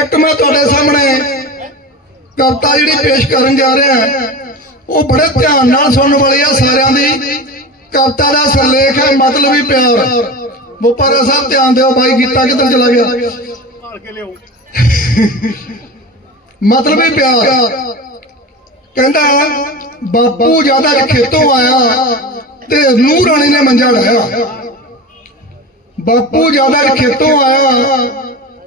ਇੱਕ ਮੈਂ ਤੁਹਾਡੇ ਸਾਹਮਣੇ ਕਵਿਤਾ ਜਿਹੜੀ ਪੇਸ਼ ਕਰਨ ਜਾ ਰਿਹਾ ਉਹ ਬੜੇ ਧਿਆਨ ਨਾਲ ਸੁਣਨ ਵਾਲੀ ਆ ਸਾਰਿਆਂ ਦੀ। ਕਵਿਤਾ ਦਾ ਸਿਰਲੇਖ ਹੈ, ਮਤਲਬ ਹੀ ਪਿਆਰ। ਬੁਪਾਰਾ ਸਾਹਿਬ, ਧਿਆਨ ਦਿਓ ਬਾਈ, ਗੀਤਾ ਕਿੱਧਰ ਚਲਾ ਗਿਆ? ਮਤਲਬ ਹੀ ਪਿਆਰ। ਕਹਿੰਦਾ, ਬਾਪੂ ਜ਼ਿਆਦਾ ਖੇਤੋਂ ਆਇਆ ਤੇ ਨੂਰ ਰਾਣੀ ਨੇ ਮੰਜਾ ਡਾਇਆ ਬਾਪੂ ਜ਼ਿਆਦਾ ਖੇਤੋਂ ਆਇਆ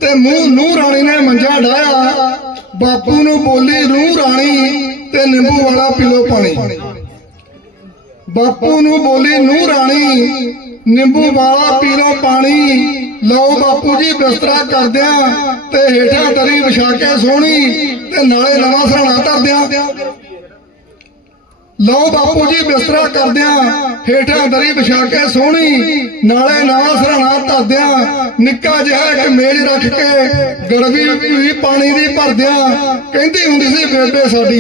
ਤੇ ਮੂੰਹ ਨੂਰ ਰਾਣੀ ਨੇ ਮੰਜਾ ਡਾਇਆ ਬਾਪੂ ਨੂੰ ਬੋਲੀ ਨੂਰ ਰਾਣੀ, ਤੇ ਨਿੰਬੂ ਵਾਲਾ ਪੀ ਪਾਣੀ। ਬਾਪੂ ਨੂੰ ਬੋਲੀ ਨੂੰ ਰਾਣੀ, ਨਿੰਬੂ ਵਾਲਾ ਪੀਲੋ ਪਾਣੀ। ਲਓ ਬਾਪੂ ਜੀ, ਬਿਸਤਰਾ ਕਰਦਿਆਂ ਤੇ ਹੇਠਾਂ ਦਰੀ ਵਿਛਾ ਕੇ ਸੋਹਣੀ ਤੇ ਨਾਲੇ ਨਵਾਂ ਸਰਾਣਾ ਧਰਦਿਆਂ। ਲਓ ਬਾਪੂ ਜੀ, ਬਿਸਤਰਾ ਕਰਦਿਆਂ, ਹੇਠਾਂ ਦਰੀ ਵਿਛਾ ਕੇ ਸੋਹਣੀ, ਨਾਲੇ ਨਵਾਂ ਸਰਾਣਾ ਧਰਦਿਆਂ, ਨਿੱਕਾ ਜਿਹਾ ਇੱਕ ਮੇਜ਼ ਰੱਖ ਕੇ ਗੜਵੀ ਵੀ ਪਾਣੀ ਦੀ ਭਰਦਿਆਂ, ਕਹਿੰਦੀ ਹੁੰਦੀ ਸੀ, ਬੇਬੇ ਸਾਡੀ।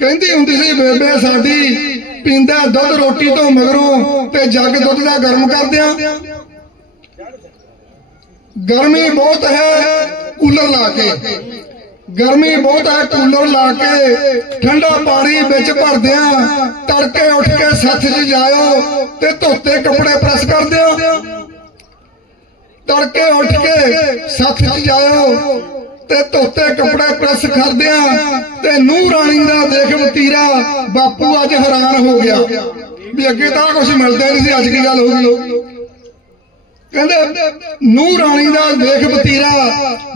ਕਹਿੰਦੀ ਹੁੰਦੀ ਸੀ, ਬੇਬੇ ਸਾਡੀ, ਪੀਂਦਾ ਦੁੱਧ ਰੋਟੀ ਤੋਂ ਮਗਰੋਂ ਤੇ ਜੱਗ ਦੁੱਧ ਦਾ ਗਰਮ ਕਰਦਿਆਂ। ਗਰਮੀ ਬਹੁਤ ਹੈ, ਕੂਲਰ ਲਾ ਕੇ। ਗਰਮੀ ਬਹੁਤ ਹੈ ਕੂਲਰ ਲਾ ਕੇ ਠੰਡਾ ਪਾਣੀ ਵਿੱਚ ਭਰਦਿਆਂ ਤੜਕੇ ਉੱਠ ਕੇ ਸੱਥ 'ਚ ਜਾਇਓ ਤੇ ਧੋਤੇ ਕੱਪੜੇ ਪ੍ਰੈਸ ਕਰਦਿਆਂ ਤੜਕੇ ਉੱਠ ਕੇ ਸੱਥ 'ਚ ਜਾਇਓ ਤੇ ਧੋਤੇ ਕੱਪੜੇ ਪ੍ਰੈਸ ਕਰਦਿਆਂ ਤੇ ਨੂਹ ਰਾਣੀ ਦਾ ਦੇਖ ਵਤੀਰਾ ਬਾਪੂ ਅੱਜ ਹੈਰਾਨ ਹੋ ਗਿਆ। ਵੀ ਅੱਗੇ ਤਾਂ ਕੁਝ ਮਿਲਦਾ ਨਹੀਂ ਸੀ, ਅੱਜ ਕੀ ਗੱਲ ਹੋ ਗਈ? ਕਹਿੰਦੇ, ਨੂੰਹ ਰਾਣੀ ਦਾ ਦੇਖ ਵਤੀਰਾ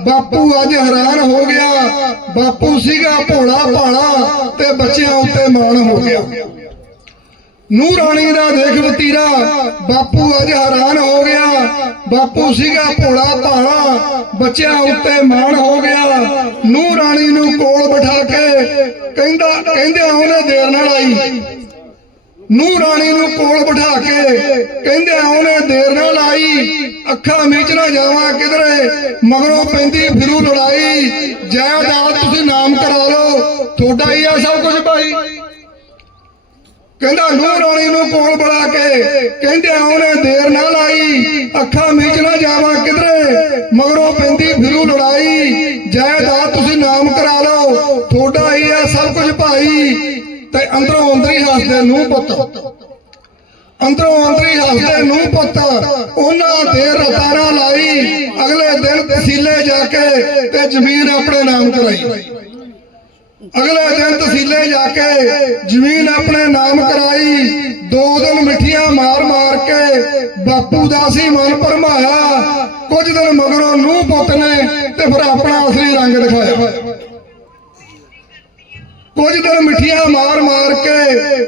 ਬਾਪੂ ਅੱਜ ਹੈਰਾਨ ਹੋ ਗਿਆ। ਬਾਪੂ ਸੀਗਾ ਭੋਲਾ ਭਾਲਾ ਤੇ ਬੱਚਿਆਂ ਉੱਤੇ ਮਾਣ ਹੋ ਗਿਆ। ਨੂੰਹ ਰਾਣੀ ਦਾ ਦੇਖ ਵਤੀਰਾ ਬਾਪੂ ਅੱਜ ਹੈਰਾਨ ਹੋ ਗਿਆ। ਬਾਪੂ ਸੀਗਾ ਭੋਲਾ ਭਾਲਾ, ਬੱਚਿਆਂ ਉੱਤੇ ਮਾਣ ਹੋ ਗਿਆ। ਨੂੰਹ ਰਾਣੀ ਨੂੰ ਕੋਲ ਬਿਠਾ ਕੇ ਕਹਿੰਦਾ ਕਹਿੰਦੇ ਉਹਨੇ ਦੇਰ ਨਾਲ ਆਈ। ਨੂੰ ਰਾਣੀ ਨੂੰ ਕੋਲ ਬਿਠਾ ਕੇ ਕਹਿੰਦੇ ਉਹਨੇ ਦੇਰ ਨਾਲ ਆਈ ਅੱਖਾਂ ਮੀਚ ਨਾ ਜਾਵਾਂ ਕਿਧਰੇ, ਮਗਰੋਂ ਪੈਂਦੀ ਫਿਰੂ ਲੜਾਈ। ਜਾਇਦਾਦ ਤੁਸੀਂ ਨਾਮ ਕਰਾ ਲਓ, ਤੁਹਾਡਾ ਹੀ ਆ ਸਭ ਕੁਝ ਭਾਈ। ਕਹਿੰਦਾ ਨੂੰਹ ਰਾਣੀ ਨੂੰ ਕੋਲ ਬੁਲਾ ਕੇ ਕਹਿੰਦੇ ਉਹਨੇ ਦੇਰ ਨਾਲ ਆਈ ਅੱਖਾਂ ਮੀਚ ਨਾ ਜਾਵਾਂ ਕਿਧਰੇ, ਮਗਰੋਂ ਪੈਂਦੀ ਫਿਰੂ ਲੜਾਈ। ਜਾਇਦਾਦ ਤੁਸੀਂ ਨਾਮ ਕਰਾ ਲਓ, ਤੁਹਾਡਾ ਹੀ ਆ ਸਭ ਕੁਝ ਭਾਈ। ਤੇ ਅੰਦਰੋਂ ਅੰਦਰੀ ਹੱਸਦੇ ਨੂੰ ਪੁੱਤ। ਅੰਦਰੋਂ ਅੰਦਰੀ ਹੱਸਦੇ ਨੂੰ ਪੁੱਤ, ਉਹਨਾਂ ਦੇ ਰਤਾਰਾ ਲਾਈ, ਅਗਲੇ ਦਿਨ ਤਹਿਸੀਲੇ ਜਾ ਕੇ ਤੇ ਜ਼ਮੀਨ ਆਪਣੇ ਨਾਮ ਕਰਾਈ। ਅਗਲੇ ਦਿਨ ਤਹਿਸੀਲੇ ਜਾ ਕੇ ਜ਼ਮੀਨ ਆਪਣੇ ਨਾਮ ਕਰਾਈ, ਦੋ ਦਿਨ ਮਿੱਠੀਆਂ ਮਾਰ ਮਾਰ ਕੇ ਬਾਪੂ ਦਾ ਸੀ ਮਨ ਭਰਮਾਇਆ, ਕੁਝ ਦਿਨ ਮਗਰੋਂ ਨੂੰ ਪੁੱਤ ਨੇ ਤੇ ਫਿਰ ਆਪਣਾ ਅਸਲੀ ਰੰਗ ਦਿਖਾਇਆ। ਕੁਝ ਦਿਨ ਮਿੱਠੀਆਂ ਮਾਰ ਮਾਰ ਕੇ,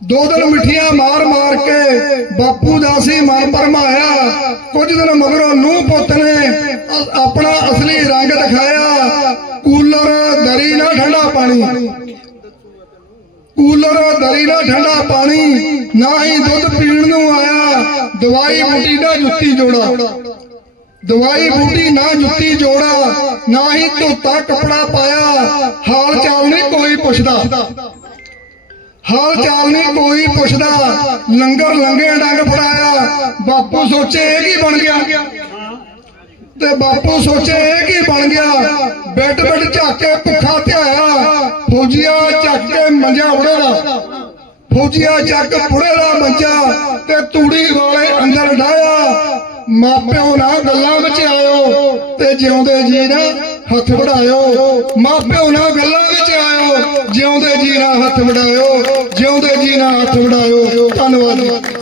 ਦੋ ਦਿਨ ਮਿੱਠੀਆਂ ਮਾਰ ਮਾਰ ਕੇ, ਬਾਪੂ ਦਾ ਸੀ ਮਨ ਭਰਮਾਇਆ। ਕੁਝ ਦਿਨ ਮਗਰੋਂ ਨੂੰ ਪੁੱਤ ਨੇ ਆਪਣਾ ਅਸਲੀ ਰੰਗ ਦਿਖਾਇਆ। ਕੂਲਰ ਦਰੀ ਨਾ ਠੰਡਾ ਪਾਣੀ। ਕੂਲਰ ਦਰੀ ਨਾ ਠੰਡਾ ਪਾਣੀ, ਨਾ ਹੀ ਦੁੱਧ ਪੀਣ ਨੂੰ ਆਇਆ। ਦਵਾਈ ਬੂਟੀ ਨਾ ਜੁੱਤੀ ਜੋੜਾ। ਦਵਾਈ ਬੂਟੀ ਨਾ ਜੁੱਤੀ ਜੋੜਾ, ਨਾ ਹੀ ਧੋਤਾ ਕੱਪੜਾ ਪਾਇਆ। ਹਾਲ ਚਾਲ ਨਹੀਂ ਕੋਈ ਪੁੱਛਦਾ। ਹਾਲ ਚਾਲ ਨਹੀਂ ਕੋਈ ਪੁੱਛਦਾ। ਲੰਗਰ ਲੰਗੇ ਡੰਗ ਫੜਾਇਆ। ਬਾਪੂ ਸੋਚੇ ਇਹ ਕੀ ਬਣ ਗਿਆ। ਤੇ ਬਾਪੂ ਸੋਚੇ ਇਹ ਕੀ ਬਣ ਗਿਆ। ਬੈੱਡ ਬੈੱਡ ਝਾਕ ਕੇ ਭੁੱਖਾ ਧਿਆਇਆ। ਫੌਜੀਆ ਚੱਕ ਕੇ ਮੰਜਾ ਉੜੇ ਦਾ ਫੌਜੀਆ ਚੱਕ ਪੁੜੇ ਦਾ ਮੰਜਾ ਤੇ ਤੂੰ ਮਾਪਿਓ ਨਾਲ ਗੱਲਾਂ ਵਿੱਚ ਆਇਓ ਤੇ ਜਿਉਂਦੇ ਜੀ ਨਾ ਹੱਥ ਵੜਾਇਓ। ਮਾਪਿਓ ਨਾਲ ਗੱਲਾਂ ਵਿੱਚ ਆਇਓ, ਜਿਉਂਦੇ ਜੀ ਨਾਲ ਹੱਥ ਵੜਾਇਓ, ਜਿਉਂਦੇ ਜੀ ਨਾਲ ਹੱਥ ਵੜਾਇਓ। ਧੰਨਵਾਦ